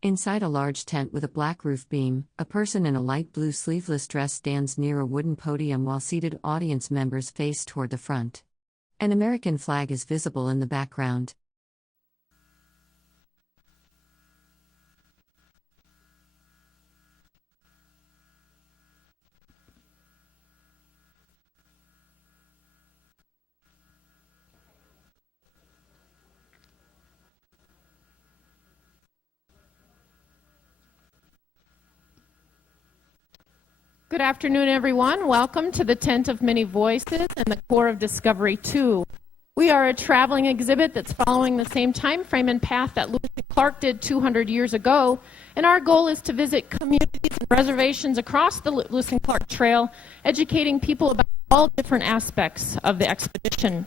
Inside a large tent with a black roof beam, a person in a light blue sleeveless dress stands near a wooden podium while seated audience members face toward the front. An American flag is visible in the background. Good afternoon, everyone. Welcome to the Tent of Many Voices and the Core of Discovery 2. We are a traveling exhibit that's following the same time frame and path that Lewis Clark did 200 years ago, and our goal is to visit communities and reservations across the Lewis Clark Trail, educating people about all different aspects of the expedition.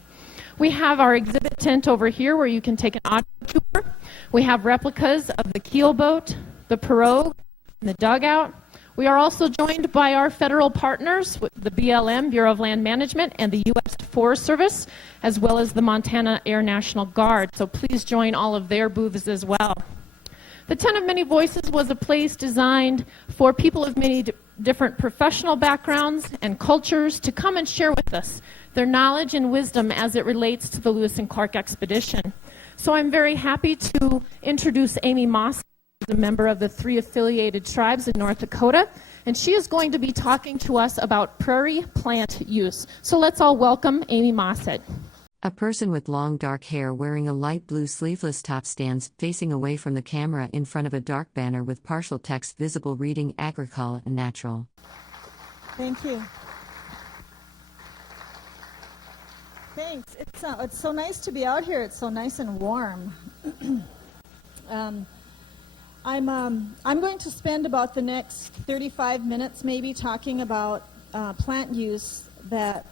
We have our exhibit tent over here where you can take an audio tour. We have replicas of the keel boat, the pirogue, and the dugout. We are also joined by our federal partners, the BLM, Bureau of Land Management, and the U.S. Forest Service, as well as the Montana Air National Guard. So please join all of their booths as well. The Tent of Many Voices was a place designed for people of many different professional backgrounds and cultures to come and share with us their knowledge and wisdom as it relates to the Lewis and Clark expedition. So I'm very happy to introduce Amy Moss, a member of the 3 affiliated tribes in North Dakota, and she is going to be talking to us about prairie plant use. So let's all welcome Amy Mossett. A person with long dark hair wearing a light blue sleeveless top stands facing away from the camera in front of a dark banner with partial text visible reading Arikara and Natural. Thank you. Thanks. It's so nice to be out here. It's so nice and warm. I'm going to spend about the next 35 minutes maybe talking about plant use that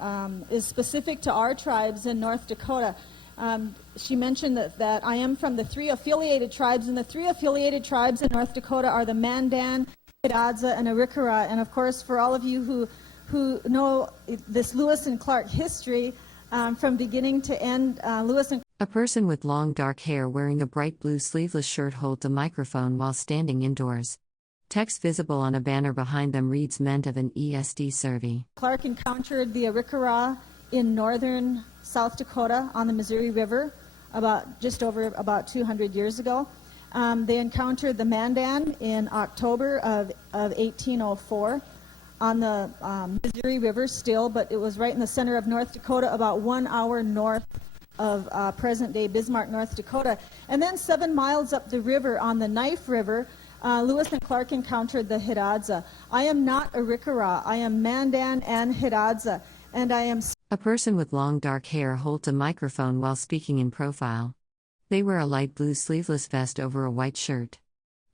is specific to our tribes in North Dakota. She mentioned that I am from the 3 affiliated tribes, and the 3 affiliated tribes in North Dakota are the Mandan, Hidatsa, and Arikara. And of course, for all of you who know this Lewis and Clark history, from beginning to end, Lewis and A person with long dark hair wearing a bright blue sleeveless shirt holds a microphone while standing indoors. Text visible on a banner behind them reads meant of an ESD survey. Clark encountered the Arikara in northern South Dakota on the Missouri River just over 200 years ago. They encountered the Mandan in October of 1804 on the Missouri River still, but it was right in the center of North Dakota, about 1 hour north of present-day Bismarck, North Dakota. And then 7 miles up the river on the Knife River, Lewis and Clark encountered the Hidatsa. I am not Arikara. I am Mandan and Hidatsa, and I am... A person with long dark hair holds a microphone while speaking in profile. They wear a light blue sleeveless vest over a white shirt.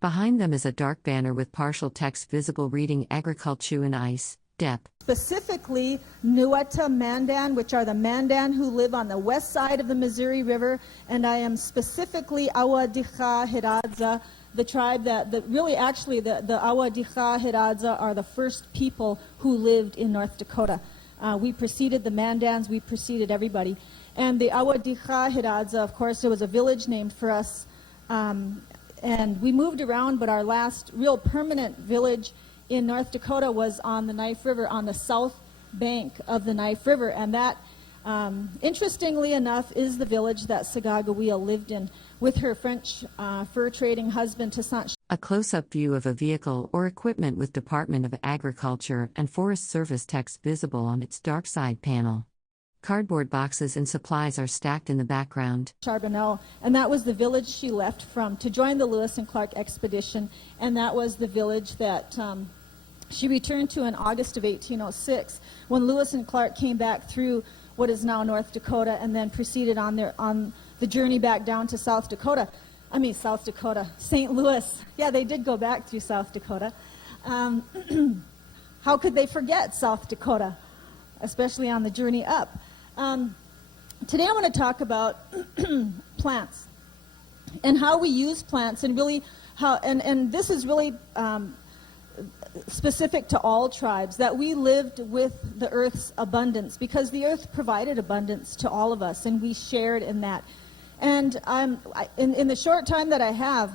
Behind them is a dark banner with partial text visible reading Agriculture and Ice, DEP. Specifically, Nuata Mandan, which are the Mandan who live on the west side of the Missouri River, and I am specifically Awadicha Hidatsa, the tribe really actually the Awadicha Hidatsa are the first people who lived in North Dakota. We preceded the Mandans, we preceded everybody. And the Awadicha Hidatsa, of course, there was a village named for us, and we moved around, but our last real permanent village in North Dakota was on the Knife River, on the south bank of the Knife River, and that, interestingly enough, is the village that Sagagawea lived in with her French fur trading husband, Toussaint. A close-up view of a vehicle or equipment with Department of Agriculture and Forest Service text visible on its dark side panel. Cardboard boxes and supplies are stacked in the background. Charbonneau, and that was the village she left from to join the Lewis and Clark expedition, and that was the village that she returned to in August of 1806 when Lewis and Clark came back through what is now North Dakota and then proceeded on the journey back down to South Dakota. St. Louis. Yeah, they did go back through South Dakota. How could they forget South Dakota, especially on the journey up? Today I want to talk about plants and how we use plants, and really how, and this is really specific to all tribes, that we lived with the earth's abundance because the earth provided abundance to all of us and we shared in that. And in the short time that I have,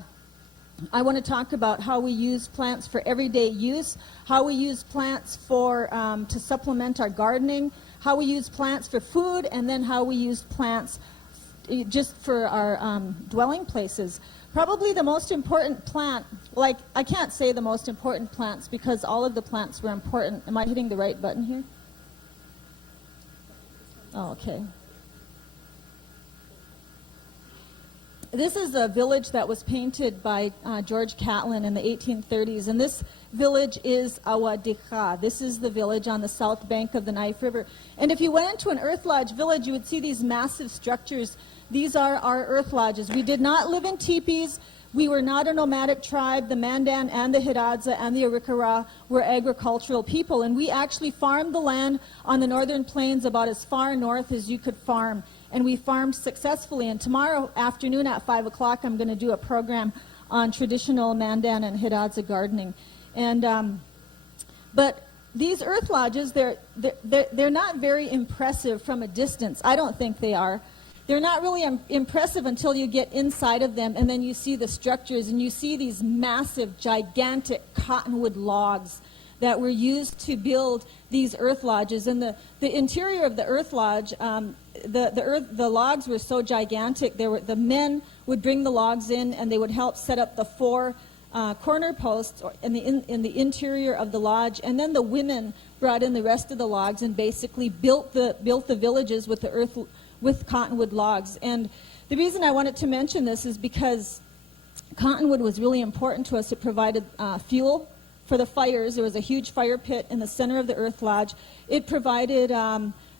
I want to talk about how we use plants for everyday use, how we use plants for to supplement our gardening, how we use plants for food, and then how we use plants just for our dwelling places. Probably the most important plant, like I can't say the most important plants because all of the plants were important. Am I hitting the right button here? Oh, okay. This is a village that was painted by George Catlin in the 1830s, and this village is Awadikha. This is the village on the south bank of the Knife River. And if you went into an Earth Lodge village, you would see these massive structures. These are our Earth Lodges. We did not live in teepees. We were not a nomadic tribe. The Mandan and the Hidatsa and the Arikara were agricultural people, and we actually farmed the land on the northern plains about as far north as you could farm. And we farmed successfully. And tomorrow afternoon at 5 o'clock, I'm going to do a program on traditional Mandan and Hidatsa gardening. And but these Earth Lodges, they're not very impressive from a distance. I don't think they are. They're not really impressive until you get inside of them, and then you see the structures, and you see these massive, gigantic cottonwood logs that were used to build these Earth Lodges. And the interior of the Earth Lodge, the logs were so gigantic. The men would bring the logs in, and they would help set up the four corner posts in the interior of the lodge, and then the women brought in the rest of the logs and basically built the villages with cottonwood logs. And the reason I wanted to mention this is because cottonwood was really important to us. It provided fuel for the fires. There was a huge fire pit in the center of the Earth Lodge. It provided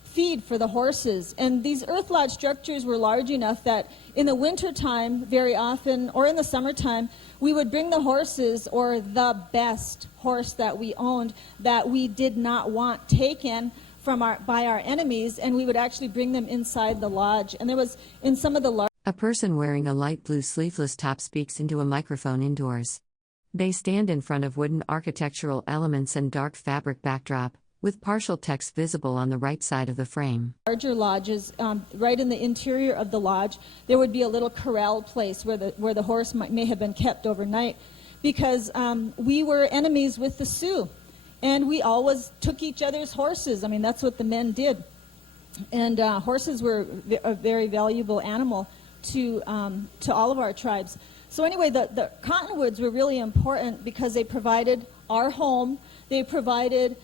feed for the horses. And these Earth Lodge structures were large enough that in the wintertime, very often, or in the summertime, we would bring the horses, or the best horse that we owned, that we did not want taken by our enemies, and we would actually bring them inside the lodge. And there was, in some of the A person wearing a light blue sleeveless top speaks into a microphone indoors. They stand in front of wooden architectural elements and dark fabric backdrop, with partial text visible on the right side of the frame. Larger lodges, right in the interior of the lodge, there would be a little corral place where the horse may have been kept overnight, because we were enemies with the Sioux. And we always took each other's horses. I mean, that's what the men did. And horses were a very valuable animal to all of our tribes. So anyway, the cottonwoods were really important because they provided our home. They provided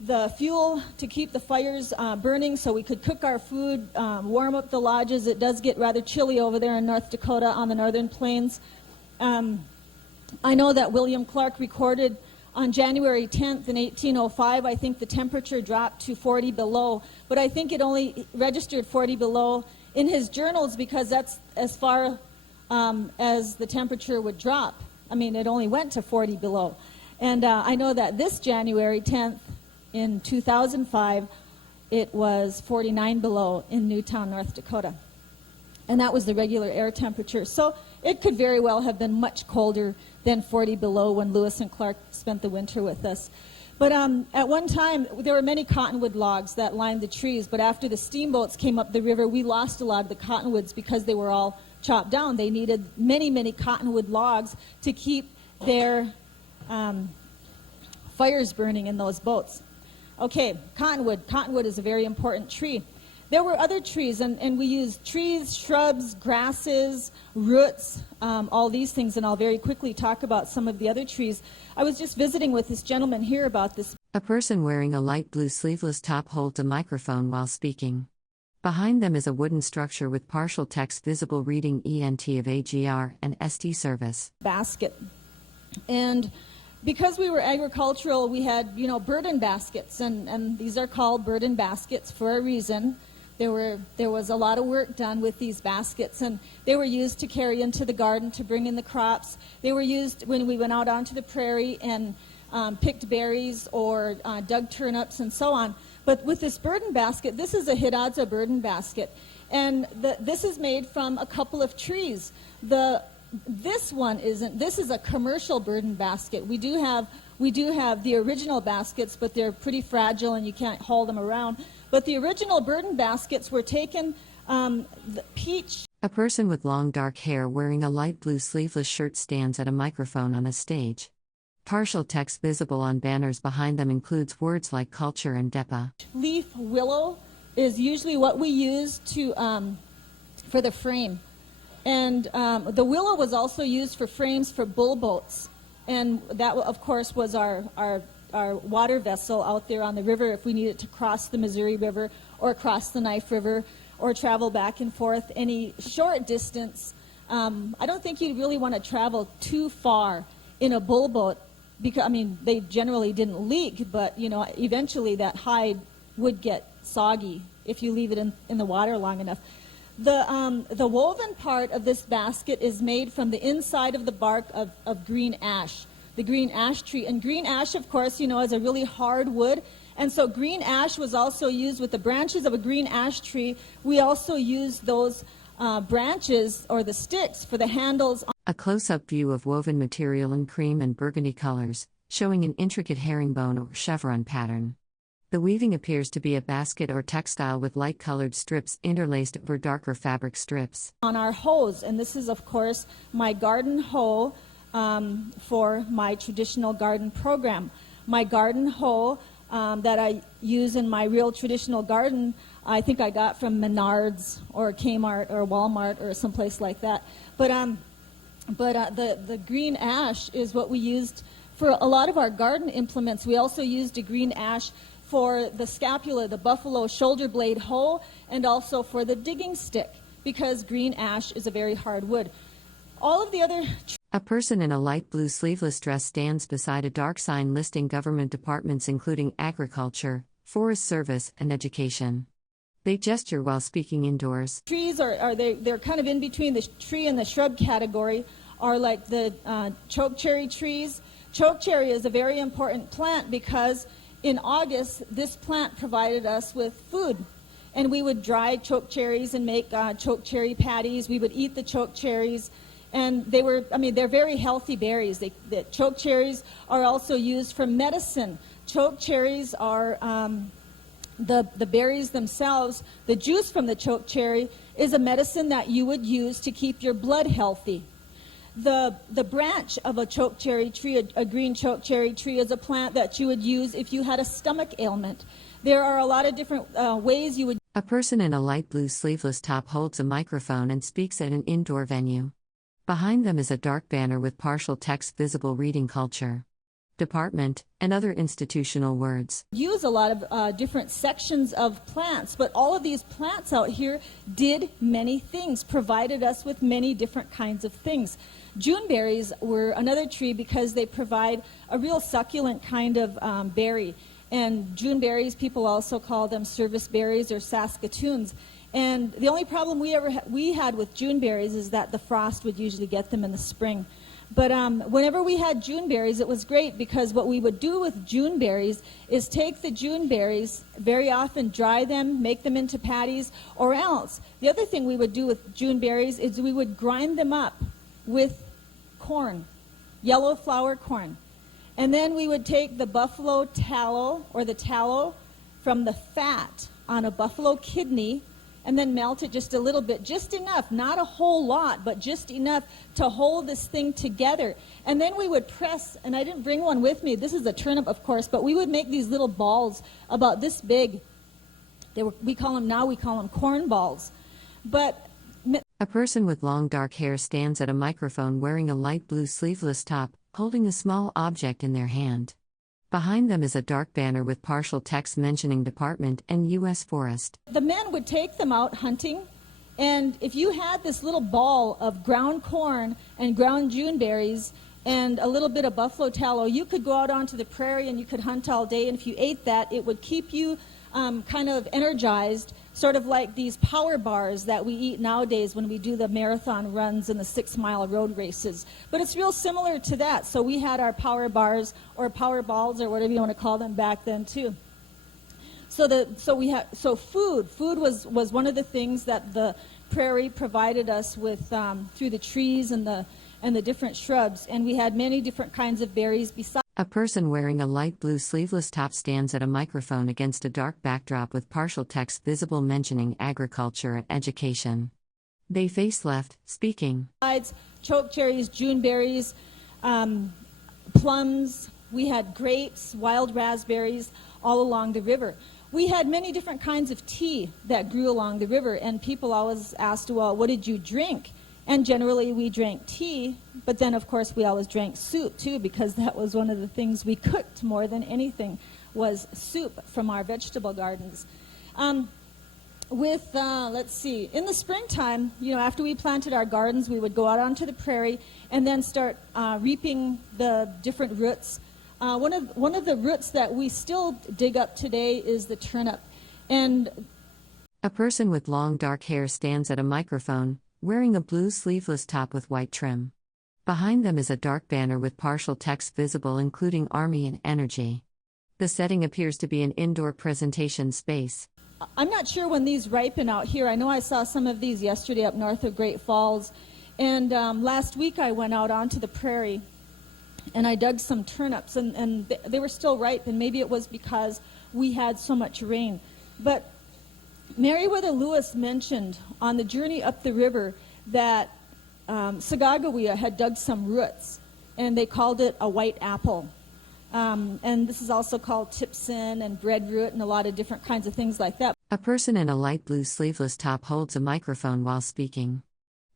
the fuel to keep the fires burning so we could cook our food, warm up the lodges. It does get rather chilly over there in North Dakota on the northern plains. I know that William Clark recorded on January 10th in 1805, I think the temperature dropped to 40 below, but I think it only registered 40 below in his journals because that's as far as the temperature would drop. I mean, it only went to 40 below. And I know that this January 10th in 2005, it was 49 below in Newtown, North Dakota. And that was the regular air temperature. So it could very well have been much colder than 40 below when Lewis and Clark spent the winter with us. But at one time, there were many cottonwood logs that lined the trees, but after the steamboats came up the river, we lost a lot of the cottonwoods because they were all chopped down. They needed many, many cottonwood logs to keep their fires burning in those boats. Okay, cottonwood. Cottonwood is a very important tree. There were other trees, and we used trees, shrubs, grasses, roots, all these things, and I'll very quickly talk about some of the other trees. I was just visiting with this gentleman here about this. A person wearing a light blue sleeveless top holds a microphone while speaking. Behind them is a wooden structure with partial text visible reading ENT of AGR and ST service. Basket. And because we were agricultural, we had, burden baskets, and these are called burden baskets for a reason. There was a lot of work done with these baskets, and they were used to carry into the garden to bring in the crops. They were used when we went out onto the prairie and picked berries or dug turnips and so on. But with this burden basket, this is a Hidatsa burden basket, and this is made from a couple of trees. This one isn't. This is a commercial burden basket. We do have the original baskets, but they're pretty fragile and you can't haul them around. But the original burden baskets were taken, the peach. A person with long dark hair wearing a light blue sleeveless shirt stands at a microphone on a stage. Partial text visible on banners behind them includes words like culture and depa. Leaf willow is usually what we use to for the frame. And the willow was also used for frames for bull boats. And that, of course, was our water vessel out there on the river if we needed to cross the Missouri River or cross the Knife River or travel back and forth any short distance. I don't think you'd really want to travel too far in a bull boat because, I mean, they generally didn't leak, but, you know, eventually that hide would get soggy if you leave it in the water long enough. The woven part of this basket is made from the inside of the bark of green ash, the green ash tree. And green ash, of course, you know, is a really hard wood. And so green ash was also used with the branches of a green ash tree. We also used those branches or the sticks for the handles. A close-up view of woven material in cream and burgundy colors, showing an intricate herringbone or chevron pattern. The weaving appears to be a basket or textile with light-colored strips interlaced over darker fabric strips. On our hoes, and this is, of course, my garden hoe for my traditional garden program. My garden hoe that I use in my real traditional garden, I think I got from Menards or Kmart or Walmart or someplace like that. But the green ash is what we used for a lot of our garden implements. We also used a green ash for the scapula, the buffalo shoulder blade hoe, and also for the digging stick, because green ash is a very hard wood. All of the other... A person in a light blue sleeveless dress stands beside a dark sign listing government departments including agriculture, forest service, and education. They gesture while speaking indoors. Trees they're kind of in between the tree and the shrub category, are like the chokecherry trees. Chokecherry is a very important plant because in August, this plant provided us with food. And we would dry chokecherries and make chokecherry patties. We would eat the chokecherries. And they were, I mean, they're very healthy berries. The chokecherries are also used for medicine. Chokecherries are the berries themselves. The juice from the chokecherry is a medicine that you would use to keep your blood healthy. The branch of a chokecherry tree, a green chokecherry tree, is a plant that you would use if you had a stomach ailment. There are a lot of different ways you would... A person in a light blue sleeveless top holds a microphone and speaks at an indoor venue. Behind them is a dark banner with partial text visible reading culture, department, and other institutional words. Use a lot of different sections of plants, but all of these plants out here did many things, provided us with many different kinds of things. Juneberries were another tree because they provide a real succulent kind of berry. And Juneberries, people also call them service berries or Saskatoons. And the only problem we had with Juneberries is that the frost would usually get them in the spring. But whenever we had Juneberries, it was great because what we would do with Juneberries is take the Juneberries, very often dry them, make them into patties, or else. The other thing we would do with Juneberries is we would grind them up with corn, yellow flour corn. And then we would take the buffalo tallow, or the tallow from the fat on a buffalo kidney, and then melt it just a little bit, just enough, not a whole lot, but just enough to hold this thing together. And then we would press, and I didn't bring one with me, this is a turnip, of course, but we would make these little balls about this big. We call them corn balls. But a person with long dark hair stands at a microphone wearing a light blue sleeveless top, holding a small object in their hand. Behind them is a dark banner with partial text mentioning department and U.S. Forest. The men would take them out hunting, and if you had this little ball of ground corn and ground Juneberries and a little bit of buffalo tallow, you could go out onto the prairie and you could hunt all day, and if you ate that, it would keep you kind of energized, sort of like these power bars that we eat nowadays when we do the marathon runs and the 6-mile road races. But it's real similar to that. So we had our power bars or power balls or whatever you want to call them back then too. So food was one of the things that the prairie provided us with through the trees and the different shrubs, and we had many different kinds of berries besides. A person wearing a light blue sleeveless top stands at a microphone against a dark backdrop with partial text visible mentioning agriculture and education. They face left, speaking. Chokecherries, Juneberries, plums. We had grapes, wild raspberries all along the river. We had many different kinds of tea that grew along the river, and people always asked, well, what did you drink? And generally we drank tea, but then of course we always drank soup too, because that was one of the things we cooked more than anything, was soup from our vegetable gardens. Let's see, in the springtime, after we planted our gardens, we would go out onto the prairie and then start reaping the different roots. One of the roots that we still dig up today is the turnip. And a person with long dark hair stands at a microphone, wearing a blue sleeveless top with white trim. Behind them is a dark banner with partial text visible, including Army and Energy. The setting appears to be an indoor presentation space. I'm not sure when these ripen out here. I know I saw some of these yesterday up north of Great Falls. And last week I went out onto the prairie and I dug some turnips, and they were still ripe, and maybe it was because we had so much rain. But Meriwether Lewis mentioned on the journey up the river that Sagagawea had dug some roots, and they called it a white apple. And this is also called tipsin and breadroot and a lot of different kinds of things like that. A person in a light blue sleeveless top holds a microphone while speaking.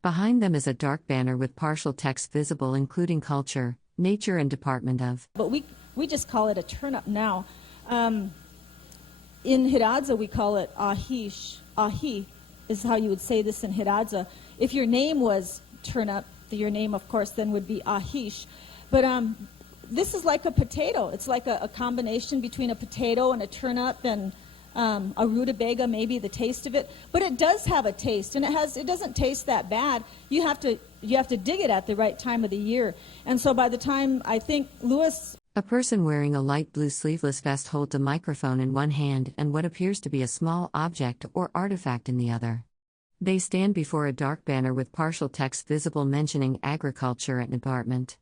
Behind them is a dark banner with partial text visible, including culture, nature, and Department of. But we just call it a turnip now. In Hidatsa, we call it ahish. Ahi is how you would say this in Hidatsa. If your name was turnip, your name, of course, then would be ahish. But this is like a potato. It's like a combination between a potato and a turnip and a rutabaga, maybe the taste of it. But it does have a taste, and it doesn't taste that bad. You have to dig it at the right time of the year. And so by the time, I think Lewis... A person wearing a light blue sleeveless vest holds a microphone in one hand and what appears to be a small object or artifact in the other. They stand before a dark banner with partial text visible mentioning agriculture and department.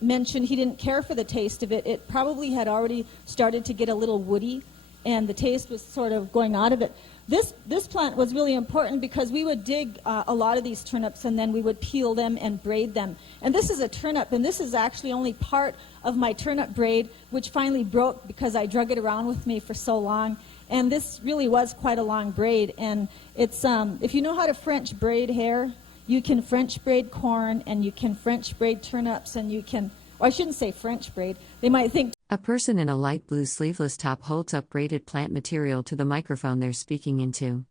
Mentioned he didn't care for the taste of it. It probably had already started to get a little woody, and the taste was sort of going out of it. This plant was really important because we would dig a lot of these turnips, and then we would peel them and braid them. And this is a turnip, and this is actually only part of my turnip braid, which finally broke because I drug it around with me for so long. And this really was quite a long braid. And it's if you know how to French braid hair, you can French braid corn, and you can French braid turnips, and you can, or I shouldn't say French braid. They might think. A person in a light blue sleeveless top holds up braided plant material to the microphone they're speaking into.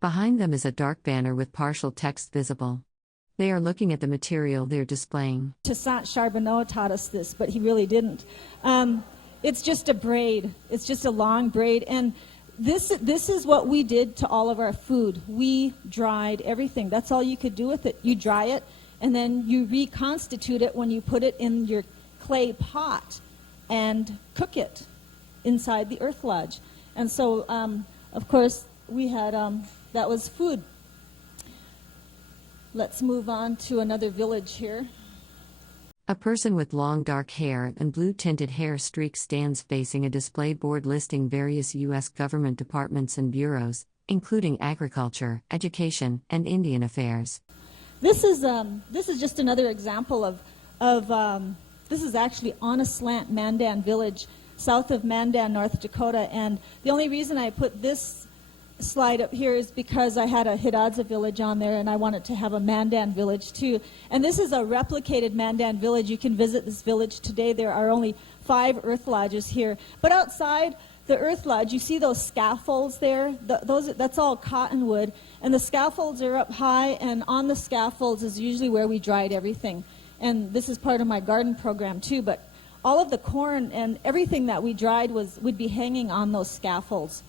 Behind them is a dark banner with partial text visible. They are looking at the material they're displaying. Toussaint Charbonneau taught us this, but he really didn't. It's just a braid. It's just a long braid. And this is what we did to all of our food. We dried everything. That's all you could do with it. You dry it, and then you reconstitute it when you put it in your clay pot and cook it inside the earth lodge. And so, of course, we had, that was food. Let's move on to another village here. A person with long dark hair and blue-tinted hair streaks stands facing a display board listing various U.S. government departments and bureaus, including agriculture, education, and Indian affairs. This is just another example of this is actually on a slant Mandan village, south of Mandan, North Dakota. And the only reason I put this slide up here is because I had a Hidatsa village on there, and I wanted to have a Mandan village too. And this is a replicated Mandan village. You can visit this village today. There are only 5 earth lodges here. But outside the earth lodge, you see those scaffolds there? That's all cottonwood. And the scaffolds are up high, and on the scaffolds is usually where we dried everything. And this is part of my garden program too, but all of the corn and everything that we dried would be hanging on those scaffolds.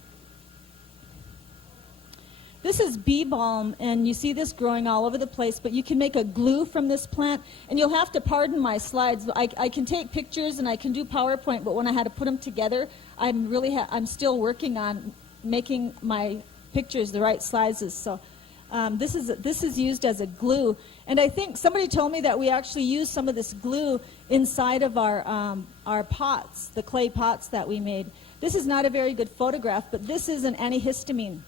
This is bee balm, and you see this growing all over the place, but you can make a glue from this plant, and you'll have to pardon my slides. I can take pictures and I can do PowerPoint, but when I had to put them together, I'm still working on making my pictures the right sizes. So this is used as a glue, and I think somebody told me that we actually use some of this glue inside of our pots, the clay pots that we made. This is not a very good photograph, but this is an antihistamine.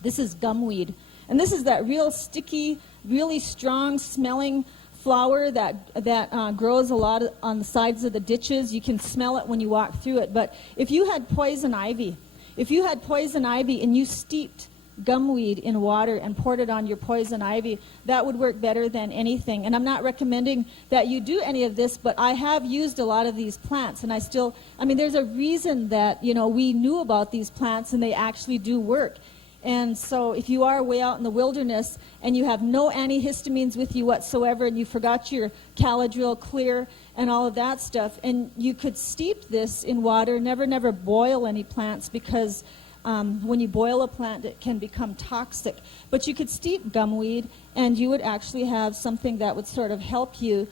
This is gumweed, And this is that real sticky, really strong smelling flower that grows a lot on the sides of the ditches. You can smell it when you walk through it. But if you had poison ivy, and you steeped gumweed in water and poured it on your poison ivy, that would work better than anything. And I'm not recommending that you do any of this, but I have used a lot of these plants, and there's a reason that, we knew about these plants and they actually do work. And so if you are way out in the wilderness and you have no antihistamines with you whatsoever, and you forgot your Caladril Clear and all of that stuff, and you could steep this in water, never boil any plants, because when you boil a plant, it can become toxic. But you could steep gumweed, and you would actually have something that would sort of help you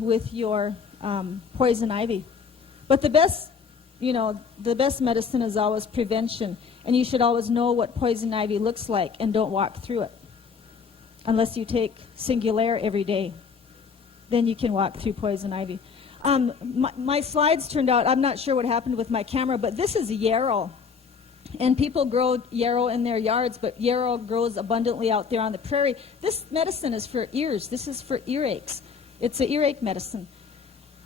with your poison ivy. But the best medicine is always prevention. And you should always know what poison ivy looks like and don't walk through it. Unless you take Singulaire every day. Then you can walk through poison ivy. My slides turned out, I'm not sure what happened with my camera, but this is yarrow. And people grow yarrow in their yards, but yarrow grows abundantly out there on the prairie. This medicine is for ears. This is for earaches. It's an earache medicine.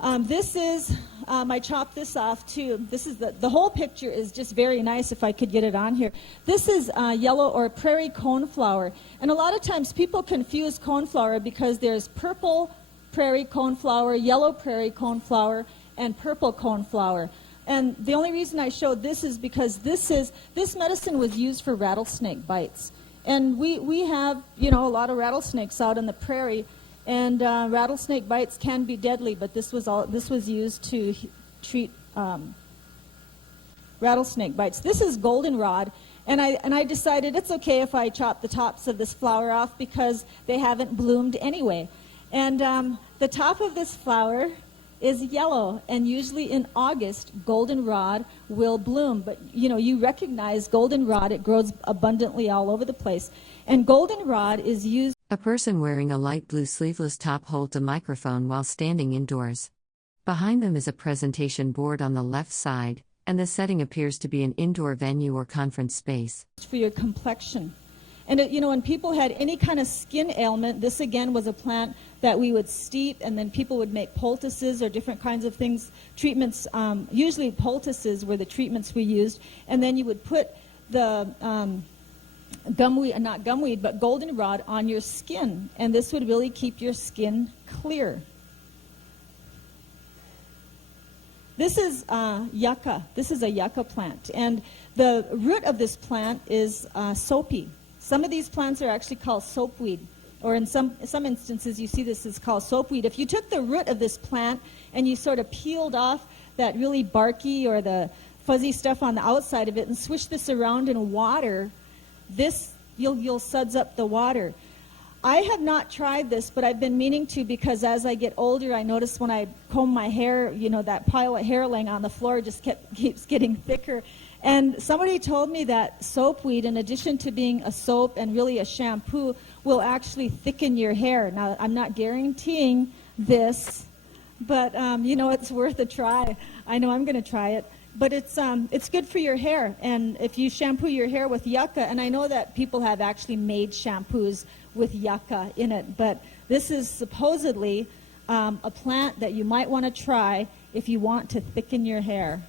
I chopped this off too. This is the whole picture is just very nice if I could get it on here. This is yellow or prairie coneflower. And a lot of times people confuse coneflower because there's purple prairie coneflower, yellow prairie coneflower, and purple coneflower. And the only reason I showed this is because this medicine was used for rattlesnake bites. And we have, a lot of rattlesnakes out in the prairie. And rattlesnake bites can be deadly, but this was used to treat rattlesnake bites. This is goldenrod, and I decided it's okay if I chop the tops of this flower off because they haven't bloomed anyway. And the top of this flower is yellow, and usually in August, goldenrod will bloom. But you recognize goldenrod; it grows abundantly all over the place. And goldenrod is used. A person wearing a light blue sleeveless top holds a microphone while standing indoors. Behind them is a presentation board on the left side, and the setting appears to be an indoor venue or conference space. For your complexion. And when people had any kind of skin ailment, this again was a plant that we would steep, and then people would make poultices or different kinds of things, treatments. Usually poultices were the treatments we used, and then you would put the goldenrod on your skin, and this would really keep your skin clear. This is yucca. This is a yucca plant, and the root of this plant is soapy. Some of these plants are actually called soapweed, or in some instances you see this is called soapweed. If you took the root of this plant and you sort of peeled off that really barky or the fuzzy stuff on the outside of it and swish this around in water, you'll suds up the water. I have not tried this, but I've been meaning to, because as I get older, I notice when I comb my hair, that pile of hair laying on the floor just keeps getting thicker. And somebody told me that soapweed, in addition to being a soap and really a shampoo, will actually thicken your hair. Now, I'm not guaranteeing this, but it's worth a try. I know I'm going to try it. But it's good for your hair, and if you shampoo your hair with yucca, and I know that people have actually made shampoos with yucca in it, but this is supposedly a plant that you might want to try if you want to thicken your hair.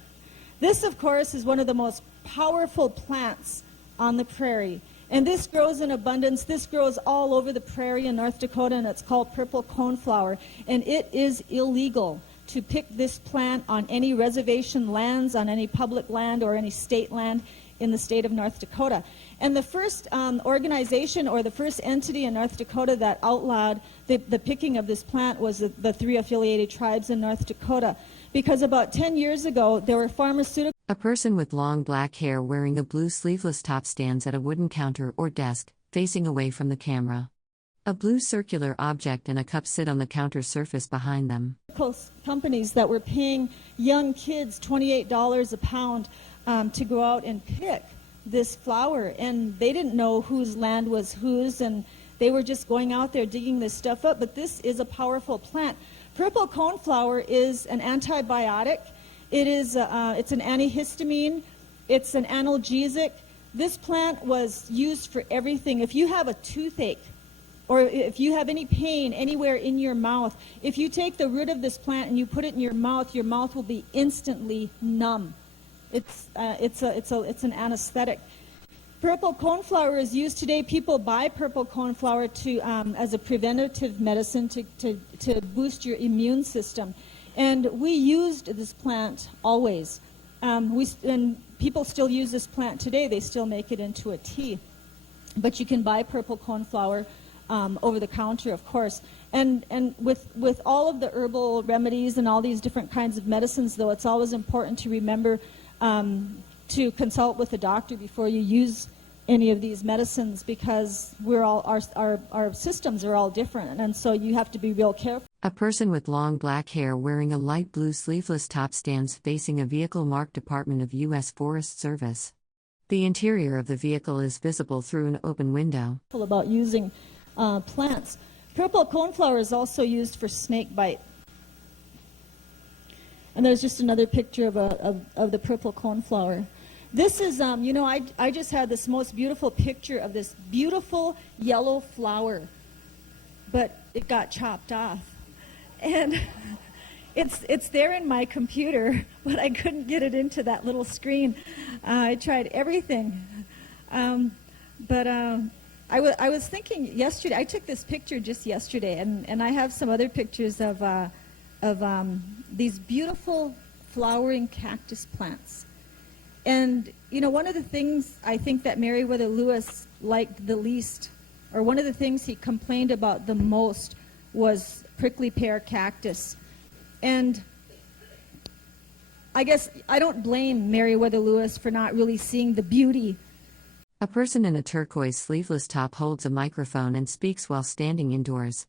This, of course, is one of the most powerful plants on the prairie, and this grows in abundance. This grows all over the prairie in North Dakota, and it's called purple coneflower, and it is illegal to pick this plant on any reservation lands, on any public land or any state land in the state of North Dakota. And the first organization or the first entity in North Dakota that outlawed the picking of this plant was the 3 affiliated tribes in North Dakota. Because about 10 years ago, there were pharmaceutical... A person with long black hair wearing a blue sleeveless top stands at a wooden counter or desk, facing away from the camera. A blue circular object and a cup sit on the counter surface behind them. Companies that were paying young kids $28 a pound to go out and pick this flower, and they didn't know whose land was whose, and they were just going out there digging this stuff up. But this is a powerful plant. Purple coneflower is an antibiotic. It's an antihistamine. It's an analgesic. This plant was used for everything. If you have a toothache, or if you have any pain anywhere in your mouth, if you take the root of this plant and you put it in your mouth will be instantly numb. It's an anesthetic. Purple coneflower is used today. People buy purple coneflower as a preventative medicine to boost your immune system. And we used this plant always. And people still use this plant today. They still make it into a tea. But you can buy purple coneflower over the counter, of course. And with all of the herbal remedies and all these different kinds of medicines, though, it's always important to remember to consult with a doctor before you use any of these medicines, because our systems are all different, and so you have to be real careful. A person with long black hair wearing a light blue sleeveless top stands facing a vehicle marked Department of U.S. Forest Service. The interior of the vehicle is visible through an open window. About using plants. Purple coneflower is also used for snake bite. And there's just another picture of the purple coneflower. This is, I just had this most beautiful picture of this beautiful yellow flower, but it got chopped off. And it's there in my computer, but I couldn't get it into that little screen. I tried everything. But I was thinking yesterday, I took this picture just yesterday, and I have some other pictures of these beautiful flowering cactus plants. And, one of the things I think that Meriwether Lewis liked the least, or one of the things he complained about the most, was prickly pear cactus. And I guess I don't blame Meriwether Lewis for not really seeing the beauty. A person in a turquoise sleeveless top holds a microphone and speaks while standing indoors.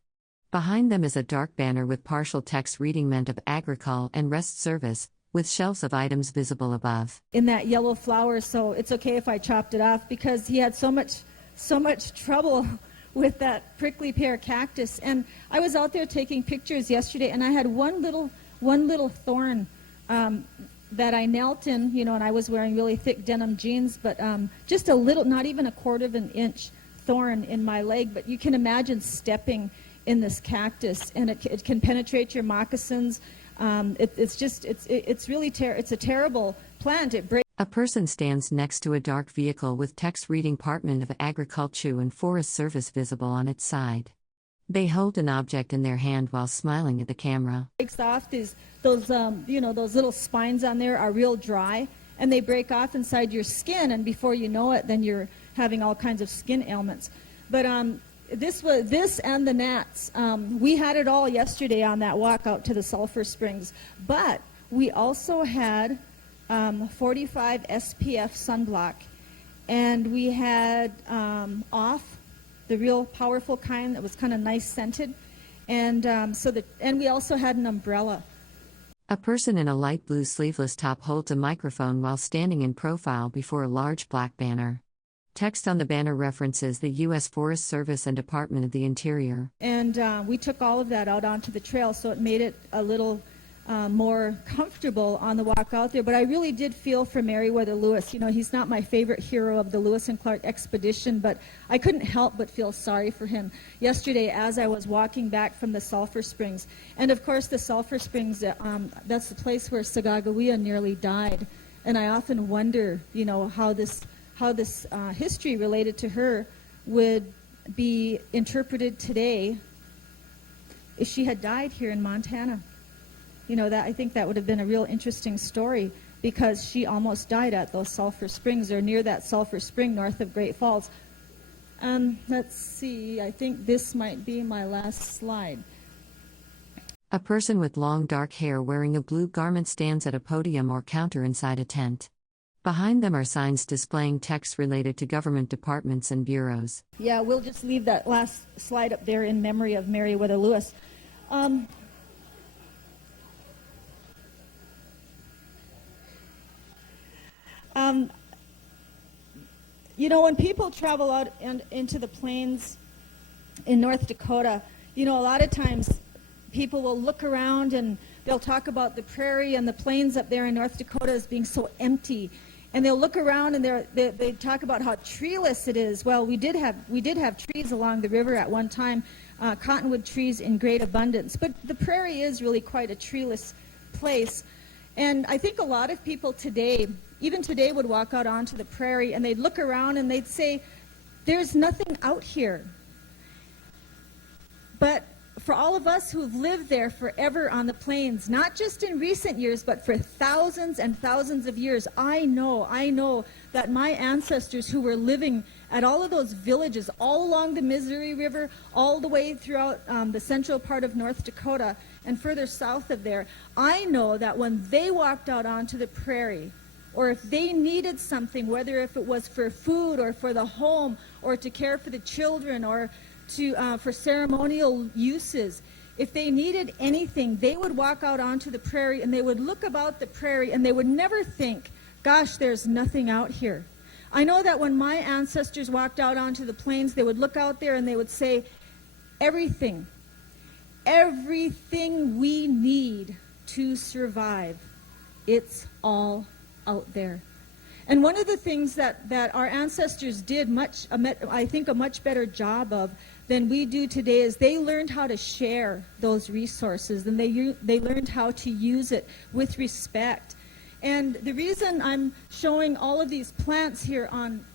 Behind them is a dark banner with partial text reading Ment of Agricole and Rest Service, with shelves of items visible above. In that yellow flower, so it's okay if I chopped it off, because he had so much trouble with that prickly pear cactus. And I was out there taking pictures yesterday, and I had one little thorn that I knelt in, and I was wearing really thick denim jeans, but just a little, not even a quarter of an inch thorn in my leg. But you can imagine stepping in this cactus, and it can penetrate your moccasins. It's a terrible plant. It breaks. A person stands next to a dark vehicle with text reading Department of Agriculture and Forest Service visible on its side. They hold an object in their hand while smiling at the camera. Breaks off those little spines on there are real dry, and they break off inside your skin, and before you know it, then you're having all kinds of skin ailments. But this and the gnats. We had it all yesterday on that walk out to the Sulphur Springs, but we also had 45 SPF sunblock, and we had off, the real powerful kind that was kind of nice scented, and we also had an umbrella. A person in a light blue sleeveless top holds a microphone while standing in profile before a large black banner. Text on the banner references the U.S. Forest Service and Department of the Interior. And we took all of that out onto the trail, so it made it a little more comfortable on the walk out there. But I really did feel for Meriwether Lewis. He's not my favorite hero of the Lewis and Clark expedition, but I couldn't help but feel sorry for him yesterday as I was walking back from the Sulphur Springs. And of course, the Sulphur Springs, that's the place where Sacagawea nearly died. And I often wonder, how this history related to her would be interpreted today if she had died here in Montana. I think that would have been a real interesting story, because she almost died at those Sulphur Springs, or near that Sulphur Spring north of Great Falls. Let's see, I think this might be my last slide. A person with long dark hair wearing a blue garment stands at a podium or counter inside a tent. Behind them are signs displaying text related to government departments and bureaus. Yeah, we'll just leave that last slide up there in memory of Meriwether Lewis. When people travel out into the plains in North Dakota, a lot of times people will look around and they'll talk about the prairie and the plains up there in North Dakota as being so empty. And they'll look around and they talk about how treeless it is. Well, we did have trees along the river at one time, cottonwood trees in great abundance. But the prairie is really quite a treeless place. And I think a lot of people today, even today, would walk out onto the prairie and they'd look around and they'd say, there's nothing out here. But for all of us who've lived there forever on the plains, not just in recent years, but for thousands and thousands of years, I know that my ancestors who were living at all of those villages all along the Missouri River, all the way throughout the central part of North Dakota and further south of there, I know that when they walked out onto the prairie, or if they needed something, whether if it was for food or for the home or to care for the children or for ceremonial uses, if they needed anything, they would walk out onto the prairie and they would look about the prairie and they would never think, gosh, there's nothing out here. I know that when my ancestors walked out onto the plains, they would look out there and they would say, everything we need to survive, it's all out there. And one of the things that our ancestors did I think a much better job of than we do today is they learned how to share those resources, and they learned how to use it with respect. And the reason I'm showing all of these plants here on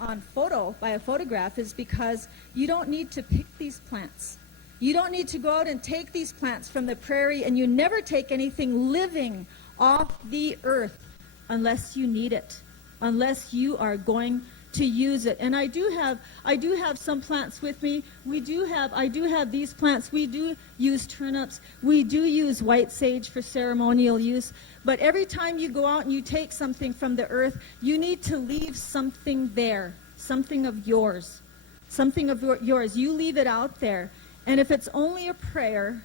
by a photograph is because you don't need to pick these plants. You don't need to go out and take these plants from the prairie, and you never take anything living off the earth unless you need it, unless you are going to use it. And I do have some plants with me. I do have these plants. We do use turnips. We do use white sage for ceremonial use. But every time you go out and you take something from the earth, you need to leave something there, something of yours. Something of yours. You leave it out there. And if it's only a prayer,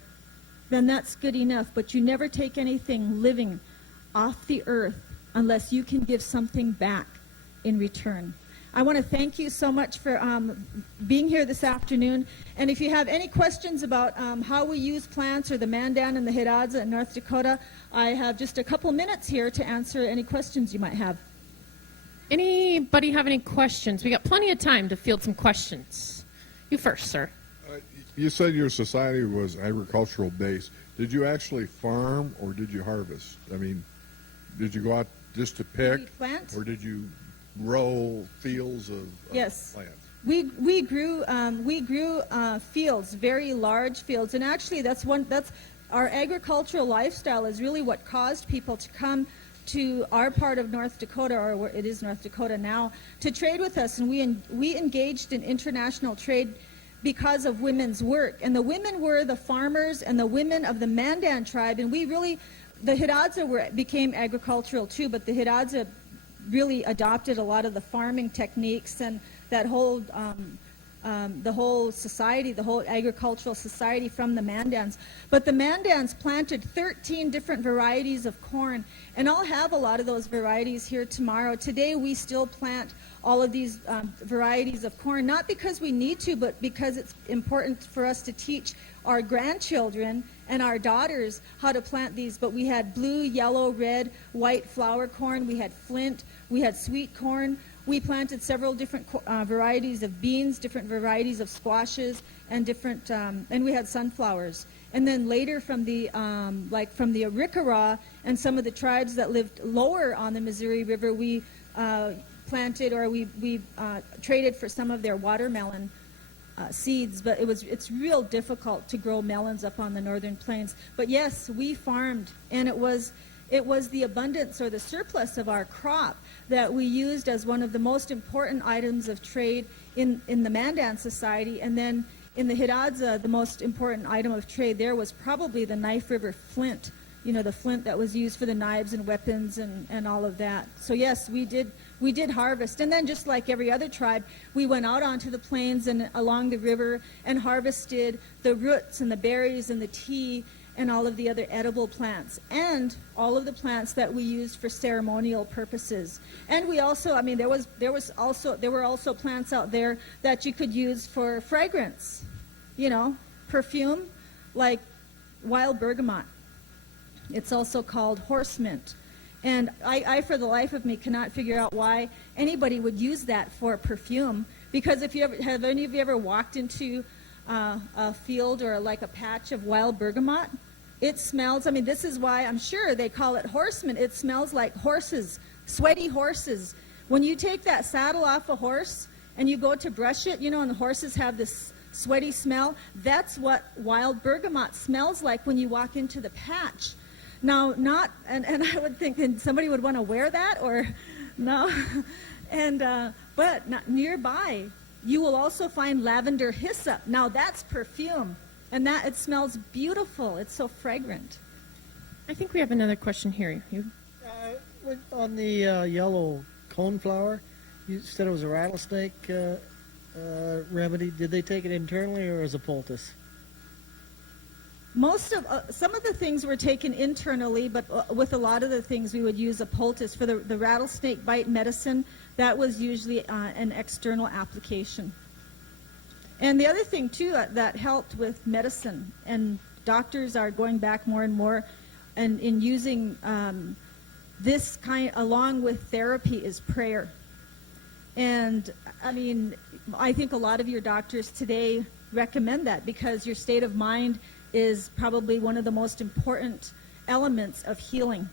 then that's good enough. But you never take anything living off the earth unless you can give something back in return. I want to thank you so much for being here this afternoon. And if you have any questions about how we use plants or the Mandan and the Hidatsa in North Dakota, I have just a couple minutes here to answer any questions you might have. Anybody have any questions? We got plenty of time to field some questions. You first, sir. You said your society was agricultural based. Did you actually farm or did you harvest? I mean, did you go out just to pick, plant? Or did you grow fields of yes. plants? We grew fields, very large fields, and actually that's our agricultural lifestyle is really what caused people to come to our part of North Dakota, or where it is North Dakota now, to trade with us, and we engaged in international trade because of women's work. And the women were the farmers and the women of the Mandan tribe, and the Hidatsa became agricultural too, but the Hidatsa really adopted a lot of the farming techniques and that whole the whole society, the whole agricultural society from the Mandans. But the Mandans planted 13 different varieties of corn, and I'll have a lot of those varieties here tomorrow. Today we still plant all of these varieties of corn, not because we need to, but because it's important for us to teach our grandchildren and our daughters how to plant these. But we had blue, yellow, red, white flour corn, we had flint, we had sweet corn. We planted several different varieties of beans, different varieties of squashes, and and we had sunflowers. And then later from the Arikara and some of the tribes that lived lower on the Missouri River, we planted, or we traded for some of their watermelon seeds. But it's real difficult to grow melons up on the northern plains. But yes, we farmed, and it was the abundance or the surplus of our crop that we used as one of the most important items of trade in the Mandan society. And then in the Hidatsa, the most important item of trade there was probably the Knife River flint, the flint that was used for the knives and weapons and all of that. So yes, we did harvest. And then just like every other tribe, we went out onto the plains and along the river and harvested the roots and the berries and the tea and all of the other edible plants, and all of the plants that we used for ceremonial purposes. And we also, there were also plants out there that you could use for fragrance, perfume, like wild bergamot. It's also called horse mint. And I, for the life of me, cannot figure out why anybody would use that for perfume. Because if you ever, have any of you ever walked into a field or like a patch of wild bergamot? It smells, I mean, this is why I'm sure they call it horsemen. It smells like horses, sweaty horses. When you take that saddle off a horse and you go to brush it, you know, and the horses have this sweaty smell, that's what wild bergamot smells like when you walk into the patch. Now, not, and I would think that somebody would want to wear that, or no, but not nearby, you will also find lavender hyssop. Now that's perfume, and that it smells beautiful. It's so fragrant. I think we have another question here. On the yellow coneflower, you said it was a rattlesnake remedy. Did they take it internally or as a poultice? Some of the things were taken internally, but with a lot of the things we would use a poultice. For the rattlesnake bite medicine, that was usually an external application. And the other thing too that helped with medicine, and doctors are going back more and more and in using this kind along with therapy, is prayer. And I mean, I think a lot of your doctors today recommend that, because your state of mind is probably one of the most important elements of healing.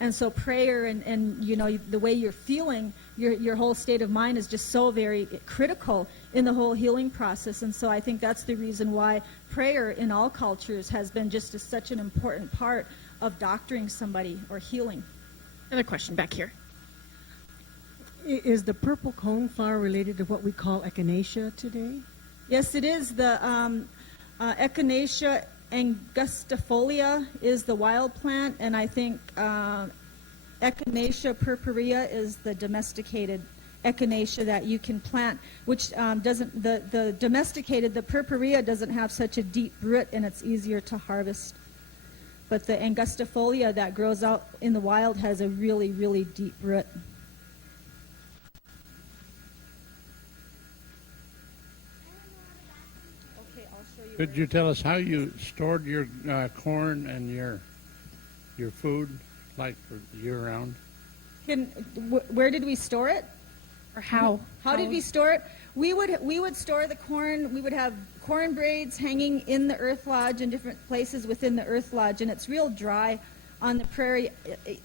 And so prayer and you know, the way you're feeling, your whole state of mind is just so very critical in the whole healing process. And so I think that's the reason why prayer in all cultures has been just such an important part of doctoring somebody or healing. Another question back here. Is the purple coneflower related to what we call echinacea today? Yes, it is. The echinacea angustifolia is the wild plant, and I think Echinacea purpurea is the domesticated echinacea that you can plant, which doesn't, the domesticated, the purpurea doesn't have such a deep root, and it's easier to harvest. But the angustifolia that grows out in the wild has a really, really deep root. Could you tell us how you stored your corn and your food, like for year-round? Where did we store it? Or how? How did we store it? We would store the corn. We would have corn braids hanging in the earth lodge in different places within the earth lodge, and it's real dry on the prairie,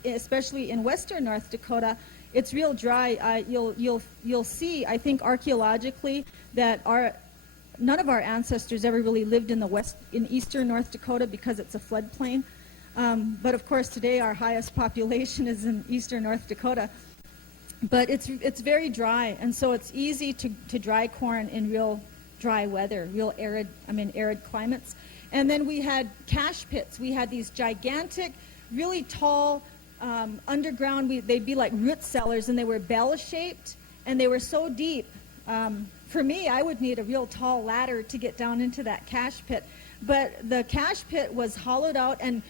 especially in western North Dakota. It's real dry. You'll see, I think archaeologically, that none of our ancestors ever really lived in eastern North Dakota because it's a floodplain. But of course today our highest population is in eastern North Dakota. But it's very dry, and so it's easy to dry corn in real dry weather, real arid climates. And then we had cache pits. We had these gigantic, really tall underground, they'd be like root cellars, and they were bell-shaped, and they were so deep. For me, I would need a real tall ladder to get down into that cache pit. But the cache pit was hollowed out, and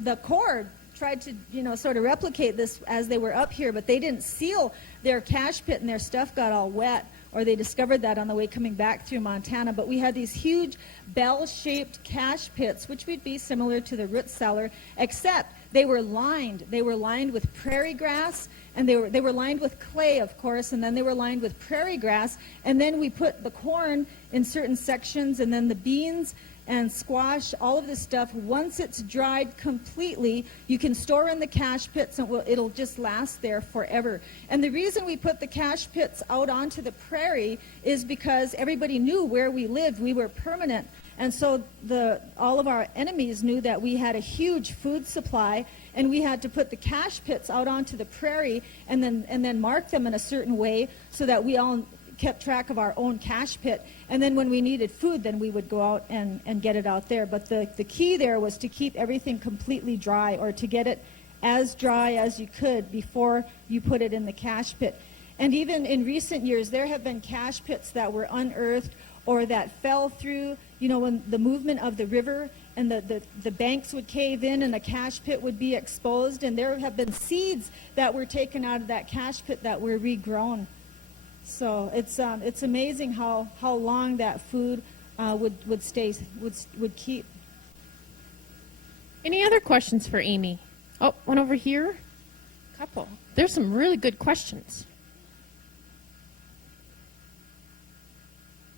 the Corps tried to, sort of replicate this as they were up here, but they didn't seal their cache pit, and their stuff got all wet, or they discovered that on the way coming back through Montana. But we had these huge bell-shaped cache pits, which would be similar to the root cellar, except they were lined. They were lined with prairie grass, and they were lined with clay, of course, and then they were lined with prairie grass, and then we put the corn in certain sections, and then the beans and squash, all of this stuff. Once it's dried completely, you can store in the cache pits, and it'll just last there forever. And the reason we put the cache pits out onto the prairie is because everybody knew where we lived. We were permanent. And so all of our enemies knew that we had a huge food supply, and we had to put the cache pits out onto the prairie and then mark them in a certain way so that we all kept track of our own cache pit. And then when we needed food, then we would go out and get it out there. But the key there was to keep everything completely dry, or to get it as dry as you could before you put it in the cache pit. And even in recent years, there have been cache pits that were unearthed or that fell through, when the movement of the river, and the banks would cave in and a cache pit would be exposed. And there have been seeds that were taken out of that cache pit that were regrown. So it's amazing how long that food would keep. Any other questions for Amy? Oh, one over here. Couple. There's some really good questions.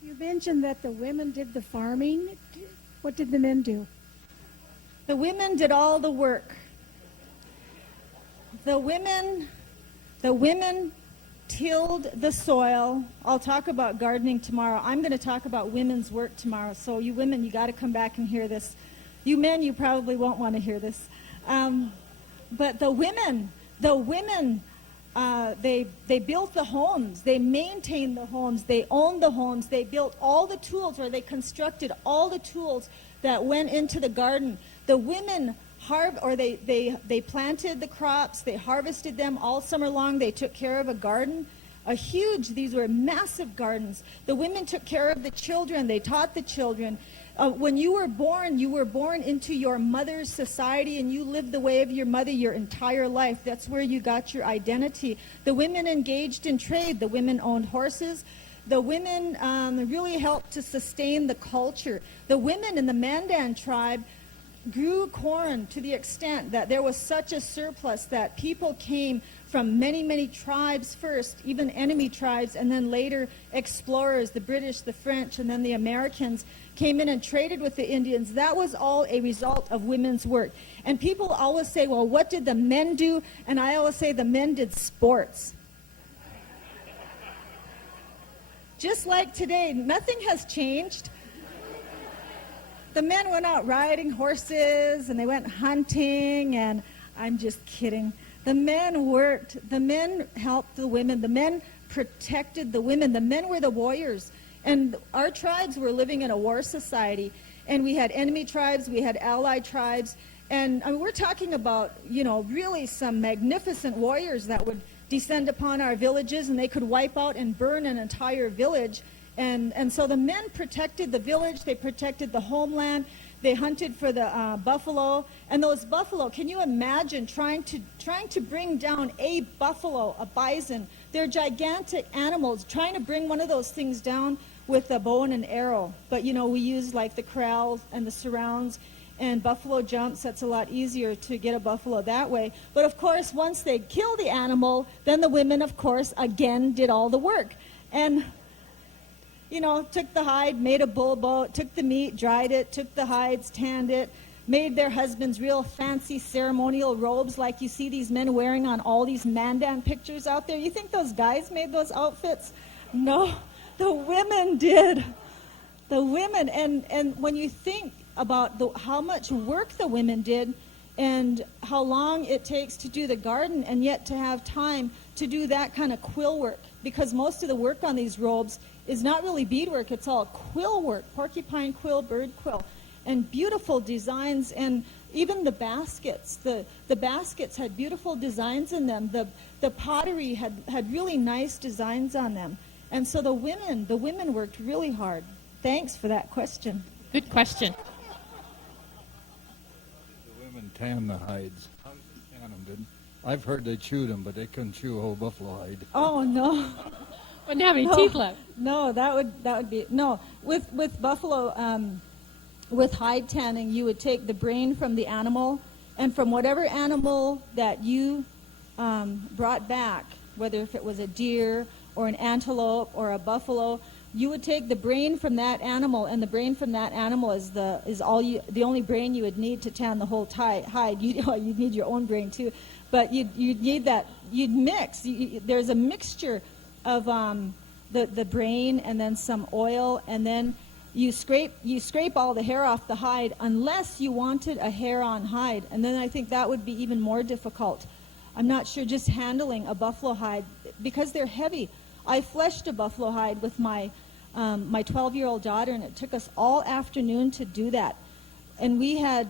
You mentioned that the women did the farming. What did the men do? The women did all the work. The women tilled the soil. I'll talk about gardening tomorrow. I'm going to talk about women's work tomorrow. So you women, you got to come back and hear this. You men, you probably won't want to hear this. But the women, they built the homes. They maintained the homes. They owned the homes. They built all the tools, or they constructed all the tools that went into the garden. The women they planted the crops. They harvested them all summer long. They took care of a garden. These were massive gardens. The women took care of the children. They taught the children. When you were born into your mother's society, and you lived the way of your mother your entire life. That's where you got your identity. The women engaged in trade. The women owned horses. The women really helped to sustain the culture. The women in the Mandan tribe grew corn to the extent that there was such a surplus that people came from many, many tribes first, even enemy tribes, and then later explorers, the British, the French, and then the Americans came in and traded with the Indians. That was all a result of women's work. And people always say, well, what did the men do? And I always say the men did sports. Just like today, nothing has changed. The men went out riding horses, and they went hunting, and I'm just kidding. The men worked. The men helped the women. The men protected the women. The men were the warriors. And our tribes were living in a war society, and we had enemy tribes, we had allied tribes, and we're talking about, really some magnificent warriors that would descend upon our villages, and they could wipe out and burn an entire village. And so the men protected the village, they protected the homeland, they hunted for the buffalo. And those buffalo, can you imagine trying to bring down a buffalo, a bison? They're gigantic animals. Trying to bring one of those things down with a bow and an arrow. But we use like the corrals and the surrounds and buffalo jumps. That's a lot easier to get a buffalo that way. But of course, once they kill the animal, then the women, of course, again did all the work. And took the hide, made a bull boat, took the meat, dried it, took the hides, tanned it, made their husbands real fancy ceremonial robes like you see these men wearing on all these Mandan pictures out there. You think those guys made those outfits? No, the women did. The women, and when you think about how much work the women did and how long it takes to do the garden, and yet to have time to do that kind of quill work, because most of the work on these robes is not really beadwork, it's all quill work, porcupine quill, bird quill, and beautiful designs. And even the baskets, the baskets had beautiful designs in them. The pottery had really nice designs on them. And so the women worked really hard. Thanks for that question. Good question. The women tan the hides. How did they tan them? Didn't? I've heard they chewed them, but they couldn't chew a whole buffalo hide. Oh no. Wouldn't have any teeth left. No, that would be no. With buffalo, with hide tanning, you would take the brain from the animal, and from whatever animal that you brought back, whether if it was a deer or an antelope or a buffalo, you would take the brain from that animal, and the brain from that animal is the only brain you would need to tan the whole hide. You'd need your own brain too, but you'd need that. You'd mix. There's a mixture of the brain and then some oil, and then you scrape all the hair off the hide unless you wanted a hair-on hide, and then I think that would be even more difficult. I'm not sure just handling a buffalo hide because they're heavy. I fleshed a buffalo hide with my 12-year-old daughter, and it took us all afternoon to do that. And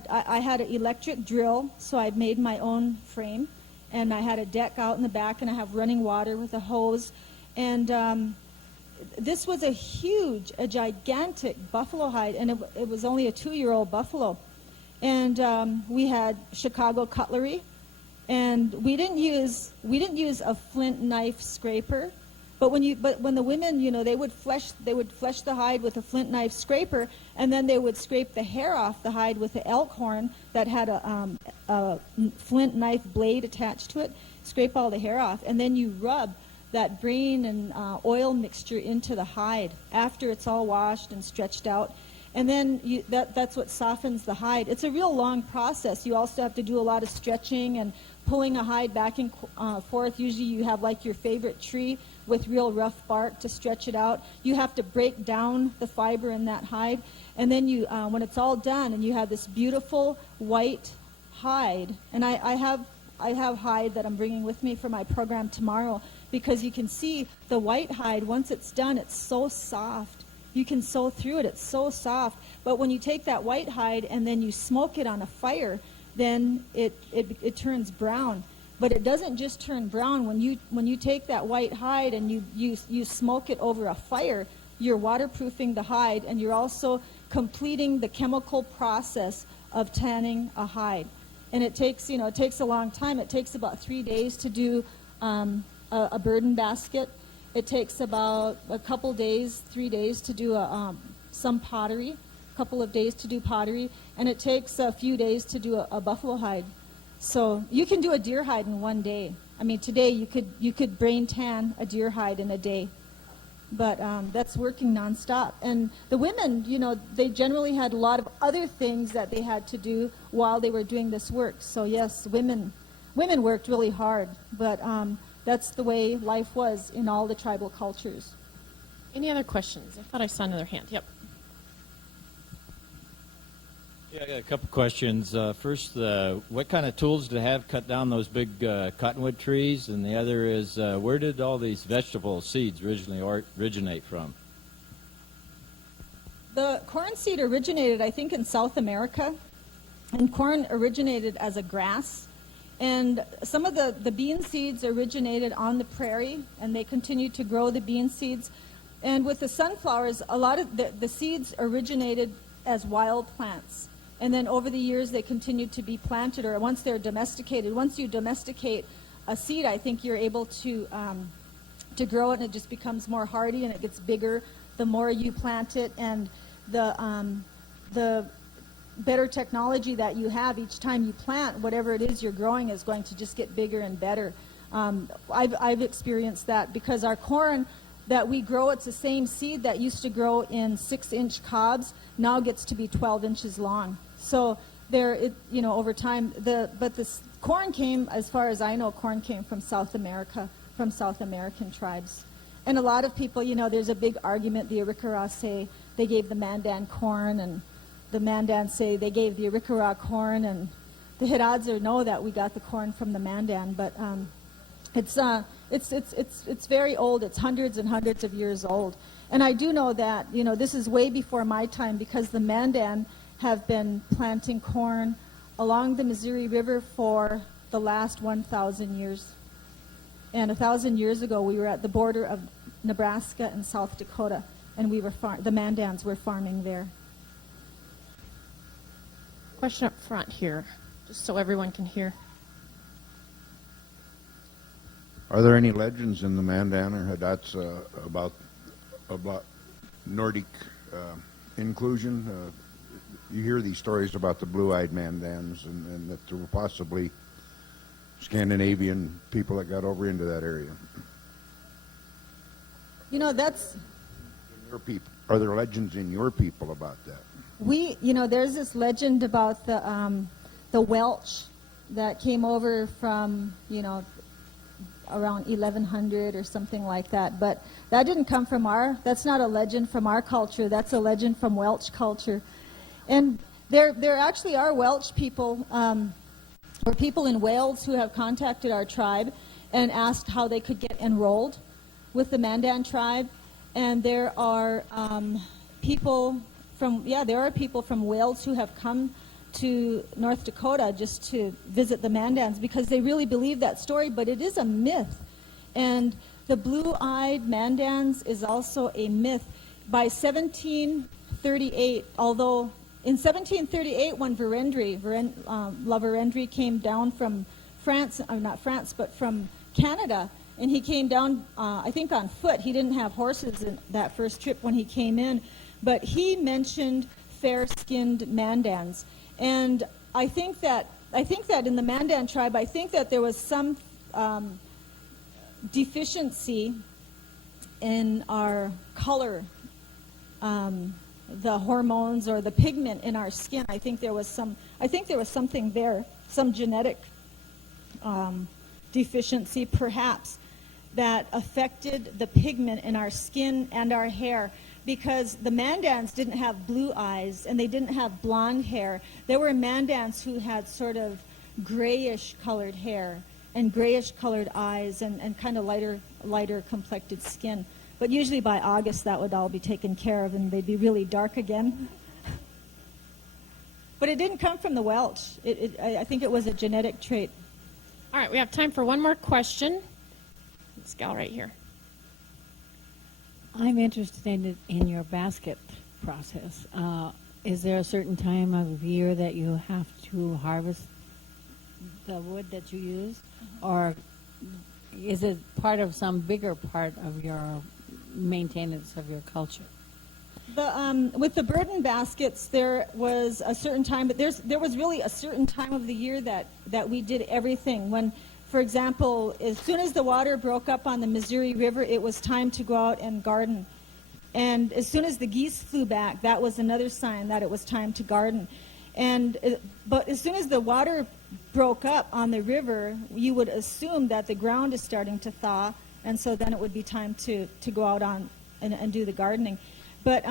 I had an electric drill, so I made my own frame, and I had a deck out in the back, and I have running water with a hose. And this was a gigantic buffalo hide, and it was only a 2-year-old buffalo. And we had Chicago cutlery, and we didn't use a flint knife scraper. But when the women, they would flesh the hide with a flint knife scraper, and then they would scrape the hair off the hide with the elk horn that had a flint knife blade attached to it. Scrape all the hair off, and then you rub that brain and oil mixture into the hide after it's all washed and stretched out. And then that's what softens the hide. It's a real long process. You also have to do a lot of stretching and pulling a hide back and forth. Usually you have like your favorite tree with real rough bark to stretch it out. You have to break down the fiber in that hide. And then when it's all done and you have this beautiful white hide, and I have hide that I'm bringing with me for my program tomorrow, because you can see the white hide, once it's done, it's so soft. You can sew through it. It's so soft. But when you take that white hide and then you smoke it on a fire, then it turns brown. But it doesn't just turn brown. When you take that white hide and you smoke it over a fire, you're waterproofing the hide, and you're also completing the chemical process of tanning a hide. And it takes a long time. It takes about 3 days to do a burden basket. It takes about a couple days, 3 days to do some pottery, a couple of days to do pottery, and it takes a few days to do a buffalo hide. So you can do a deer hide in 1 day. I mean, today you could brain tan a deer hide in a day, but that's working nonstop. And the women, they generally had a lot of other things that they had to do while they were doing this work. So yes, women worked really hard, but that's the way life was in all the tribal cultures. Any other questions? I thought I saw another hand. Yep. Yeah, I got a couple questions. First, what kind of tools did they have cut down those big cottonwood trees? And the other is, where did all these vegetable seeds originate from? The corn seed originated, I think, in South America. And corn originated as a grass. And some of the bean seeds originated on the prairie, and they continued to grow the bean seeds. And with the sunflowers, a lot of the seeds originated as wild plants. And then over the years, they continued to be planted, or once they're domesticated. Once you domesticate a seed, I think you're able to grow it, and it just becomes more hardy, and it gets bigger the more you plant it. And the better technology that you have each time you plant, whatever it is you're growing is going to just get bigger and better. I've experienced that because our corn that we grow, it's the same seed that used to grow in 6-inch cobs, now gets to be 12 inches long. So over time, but this corn came, as far as I know, corn came from South America, from South American tribes. And a lot of people, there's a big argument. The Arikara say they gave the Mandan corn, and the Mandan say they gave the Arikara corn, and the Hidatsa know that we got the corn from the Mandan. But it's very old. It's hundreds and hundreds of years old. And I do know that this is way before my time, because the Mandan have been planting corn along the Missouri River for the last 1,000 years. And 1,000 years ago, we were at the border of Nebraska and South Dakota, and the Mandans were farming there. Question up front here, just so everyone can hear. Are there any legends in the Mandan or Hidatsa about Nordic inclusion? You hear these stories about the blue-eyed Mandans, and that there were possibly Scandinavian people that got over into that area. That's... Your people. Are there legends in your people about that? There's this legend about the Welsh that came over from, around 1100 or something like that. But that didn't come from that's not a legend from our culture. That's a legend from Welsh culture. And there actually are Welsh people, or people in Wales who have contacted our tribe and asked how they could get enrolled with the Mandan tribe. And there are people from Wales who have come to North Dakota just to visit the Mandans because they really believe that story, but it is a myth. And the blue-eyed Mandans is also a myth. By 1738, although in 1738 when La Vérendrye came down from France, not France, but from Canada, And he came down, I think on foot. He didn't have horses in that first trip when he came in. But he mentioned fair-skinned Mandans. And I think that in the Mandan tribe, I think that there was some deficiency in our color, the hormones or the pigment in our skin. I think there was something there, some genetic deficiency perhaps, that affected the pigment in our skin and our hair, because the Mandans didn't have blue eyes and they didn't have blonde hair. There were Mandans who had sort of grayish colored hair and grayish colored eyes and kind of lighter complected skin. But usually by August that would all be taken care of and they'd be really dark again. But it didn't come from the Welsh. I think it was a genetic trait. All right, we have time for one more question. This gal right here. I'm interested in your basket process. Is there a certain time of year that you have to harvest the wood that you use? Or is it part of some bigger part of your maintenance of your culture? With the burden baskets, there was a certain time, but there was really a certain time of the year that we did everything. When, for example, as soon as the water broke up on the Missouri River, it was time to go out and garden. And as soon as the geese flew back, that was another sign that it was time to garden. But as soon as the water broke up on the river, you would assume that the ground is starting to thaw, and so then it would be time to go out and do the gardening. But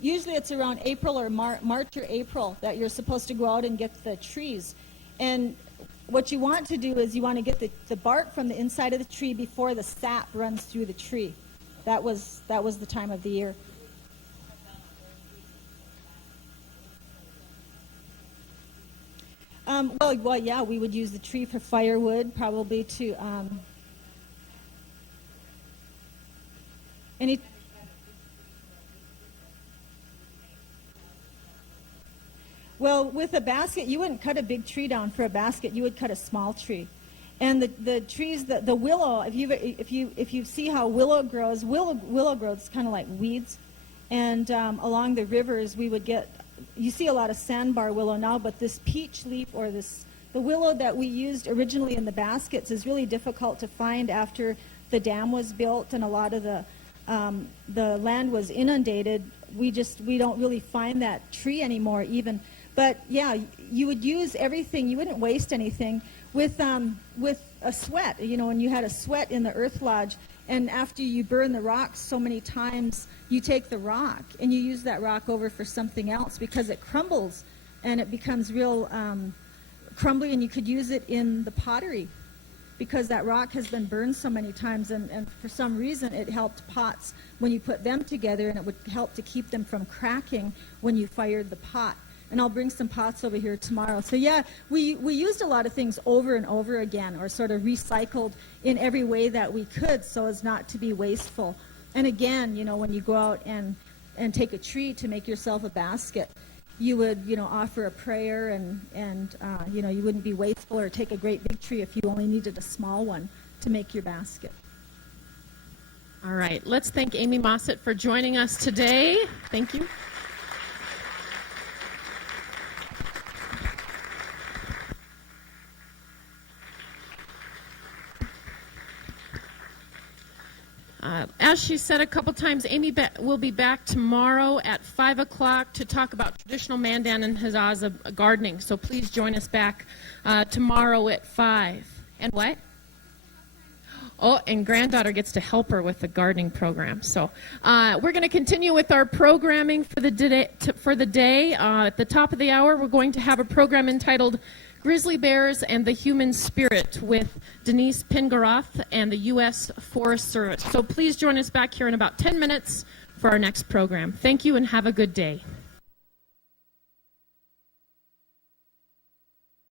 usually it's around April or March or April that you're supposed to go out and get the trees. And what you want to do is you want to get the bark from the inside of the tree before the sap runs through the tree. That was the time of the year. Well, yeah, we would use the tree for firewood, probably to any. Well, with a basket, you wouldn't cut a big tree down for a basket. You would cut a small tree, and the trees, the willow. If you see how willow grows kind of like weeds, and along the rivers we would get. You see a lot of sandbar willow now, but this peach leaf or the willow that we used originally in the baskets is really difficult to find after the dam was built and a lot of the land was inundated. We don't really find that tree anymore even. But yeah, you would use everything. You wouldn't waste anything with a sweat. You know, when you had a sweat in the earth lodge, and after you burn the rocks so many times, you take the rock and you use that rock over for something else because it crumbles and it becomes real crumbly, and you could use it in the pottery because that rock has been burned so many times, and for some reason it helped pots when you put them together, and it would help to keep them from cracking when you fired the pot. And I'll bring some pots over here tomorrow. So yeah, we used a lot of things over and over again, or sort of recycled in every way that we could so as not to be wasteful. And again, you know, when you go out and take a tree to make yourself a basket, you would, you know, offer a prayer and you know, you wouldn't be wasteful or take a great big tree if you only needed a small one to make your basket. All right, let's thank Amy Mossett for joining us today. Thank you. As she said a couple times, Amy will be back tomorrow at 5 o'clock to talk about traditional Mandan and Hidatsa gardening. So please join us back tomorrow at 5. And what? Oh, and granddaughter gets to help her with the gardening program. So we're going to continue with our programming for the day. At the top of the hour, we're going to have a program entitled Grizzly Bears and the Human Spirit with Denise Pingaroth and the U.S. Forest Service. So please join us back here in about 10 minutes for our next program. Thank you and have a good day.